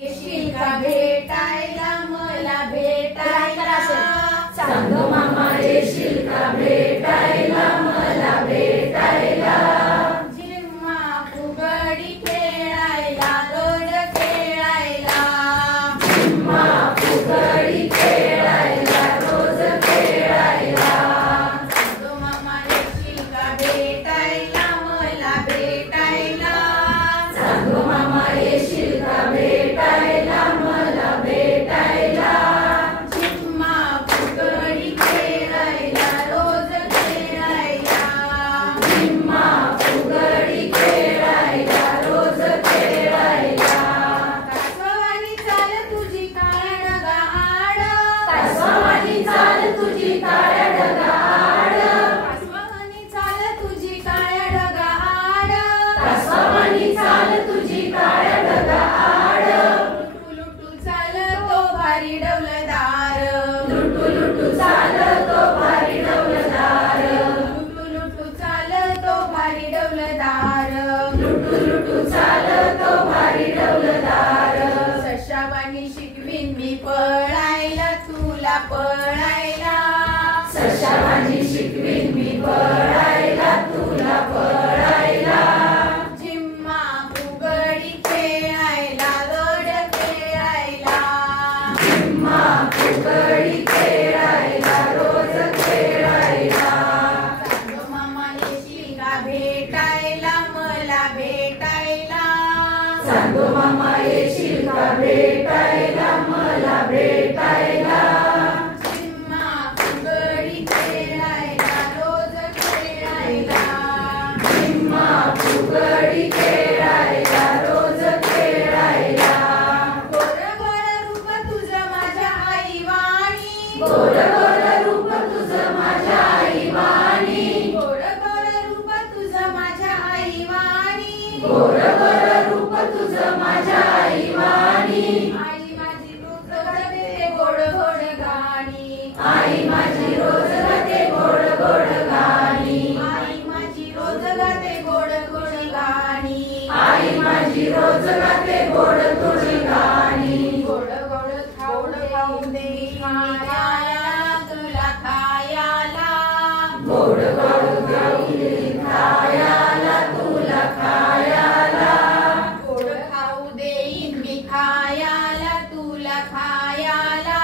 येशील का भेटायला मला भेटायला सांगो मामा येशील का भेटायला मला भेटायला झिम्मा फुगडी खेळायला रोज खेळायला झिम्मा फुगडी खेळायला रोज खेळायला सांगो मामा येशील का भेटायला मला भेटायला सांगो मामा येशील का भेटायला मला भेटायला झिम्मा फुगडी खेळायला रोज खेळायला झिम्मा फुगडी खेळायला रोज खेळायला कासवानी चाल तुझी काळ्या ढगा आड कासवानी चाल तुझी काळ्या ढगा आड कासवानी चाल तुझी काळ्या ढगा आड कासवानी चाल तुझी काळ्या ढगा आड लुटू चालतो भारी डौलदार लुटू लुटू चालतो भारी डौलदार लुटू चालतो भारी डौलदार लुटू लुटू चालतो भारी डौलदार सशावानी शिकवीन मी पळायला तुला पळायला सशावानी शिकवीन मी पळायला तुला पळायला झिम्मा फुगडी खेळायला रोज खेळायला झिम्मा फुगडी खेळायला रोज खेळायला सांगो मामा येशील का भेटायला मला भेटायला सांगो मामा येशील का भेटायला मला भेटायला झिम्मा फुगडी खेळायला रोज खेळायला झिम्मा फुगडी खेळायला रोज खेळायला गोर गोर रूप तुझं माझ्या आईवाणी गोर गोर रूप तुझं माझ्या आईवाणी गोर गोर रूप तुझं माझ्या आईवाणी गोर गोर रूप तुझं माझ्या आईवाणी आई माझी रोज गाते गोड गोड गाणी आई माझी रोज गाते गोड गोड गाणी आई माझी रोज गाते गोड गोड गाणी आई माझी रोज गाते गोड गोड गाणी गोड गोड खाऊ दे खायला तुला खायला गोड गोड खाऊ दे खायला तुला खायला गोड खाऊ देईन मी खायला तुला खायला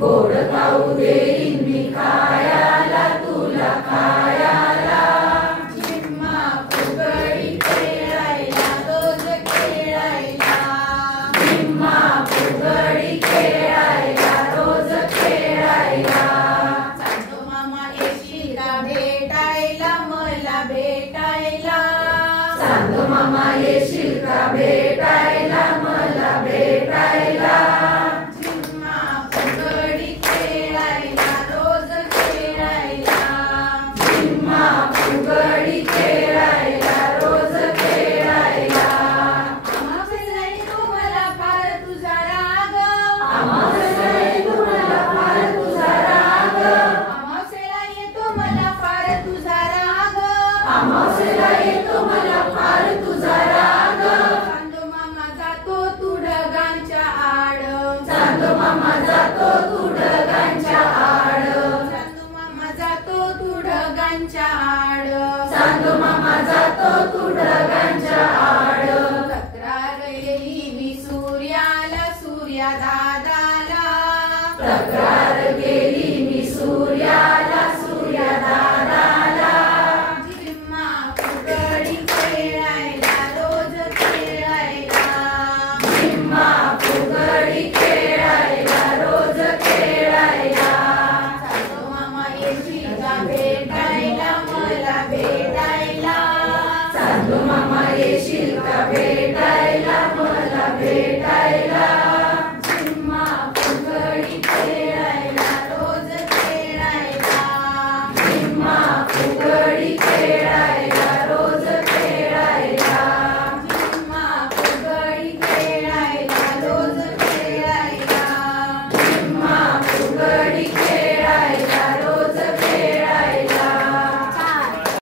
गोड खाऊ देईन मी खायला तुला खायला झिम्मा फुगडी खेळायला रोज खेळायला झिम्मा फुगडी खेळायला रोज खेळायला सांगो मामा येशील का भेटायला मला भेटायला सांगो मामा येशील का भेटायला मला भेटायला झिम्मा फुगडी खेळायला रोज खेळायला झिम्मा फुगडी खेळायला रोज खेळायला अमावास्येला येतो मला फार तुझा राग अमावास्येला येतो मला फार तुझा राग अमावास्येला येतो मला फार तुझा राग अमावास्येला येतो मला फार तुझा राग चांदो मामा जातो तू ढगांच्या आड चांदो मामा जातो तू ढगांच्या आड चांदो मामा जातो तू ढगांच्या आड चांदो मामा जातो तू ढगांच्या आड तक्रार केली मी सूर्याला सूर्या दादाला तक्रार